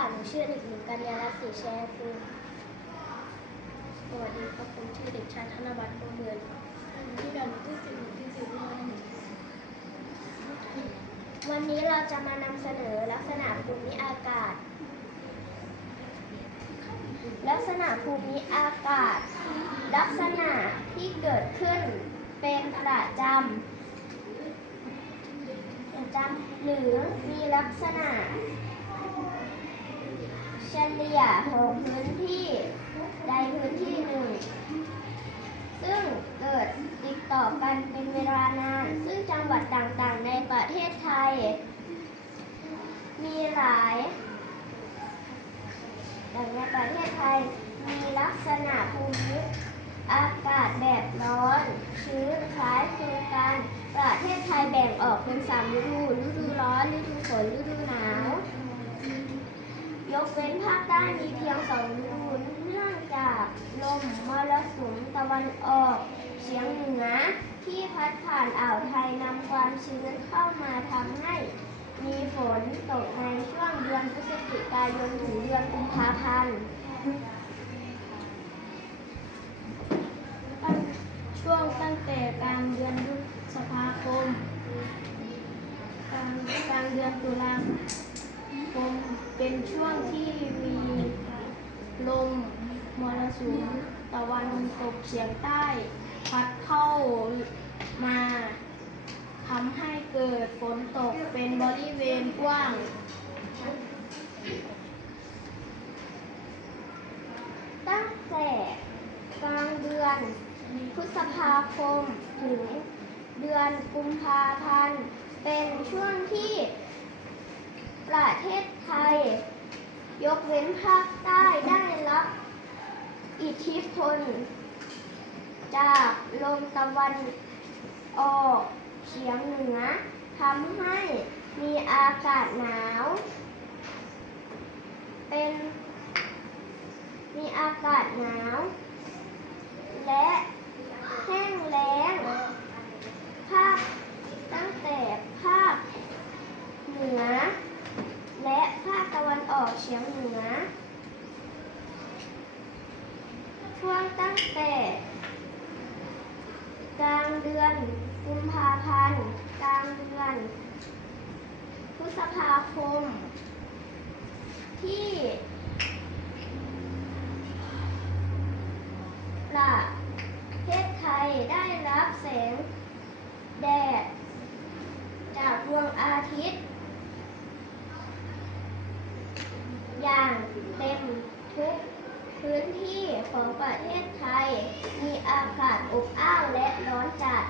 ค่ะ หนูชื่อเด็กหญิงกัญญาลัตน์ศรีแชยภูมิสวัสดีครับผมชื่อเด็กชายธนวัฒน์โมเมือนที่ดันที่สิบที่สิบวันนี้เราจะมานำเสนอลักษณะภูมิอากาศ ลักษณะภูมิอากาศ ลักษณะที่เกิดขึ้นเป็นประจำประจำหรือมีลักษณะ เฉลี่ยของพื้นที่ใดพื้นที่หนึ่ง ซึ่งเกิดติดต่อกันเป็นเวลานาน ซึ่งจังหวัดต่างๆ ในประเทศไทย มีหลายแต่ในประเทศไทยมีลักษณะภูมิอากาศแบบร้อน ชื้นคล้ายคลึงกัน ประเทศไทยแบ่งออกเป็นสามฤดู ฤดูร้อน ฤดูฝน ฤดูหนาว ย กเว้นภาคใต้มีเพียงสองฤดูเนื่องจากลมมรสุมตะวันออกเฉียงเหนือที่พัดผ่านอ่าวไทยนำความชื้นเข้ามาทำให้มีฝนตกในช่วงเดือนพฤศจิกายนถึงเดือนกุมภาพันธ์ช่วงตั้งแต่กลางเดือนพฤษภาคมกลางกลางเดือนตุลาคมเป็นช่วงที่มีลม สุมตะวันตกเฉียงใต้ พัดเข้ามาทำให้เกิดฝนตกเป็นบริเวณกว้าง ตั้งแต่กลางเดือนพฤษภาคมถึงเดือนกุมภาพันธ์ เป็นช่วงที่ประเทศไทย ยกเว้นภาคใต้ได้รับ อิทธิพล จากลมตะวันออกเฉียงเหนือทำให้มีอากาศหนาว เป็นมีอากาศหนาว และแห้งแล้งภาคตั้งแต่ภาคเหนือ และภาคตะวันออกเฉียงเหนือ ช่วงตั้งแต่กลางเดือนกุมภาพันธ์กลางเดือน พฤษภาคม ที่ประเทศไทยได้รับแสงแดดจากดวงอาทิตย์ ประเทศไทย มีอากาศอบอ้าวและร้อนจัด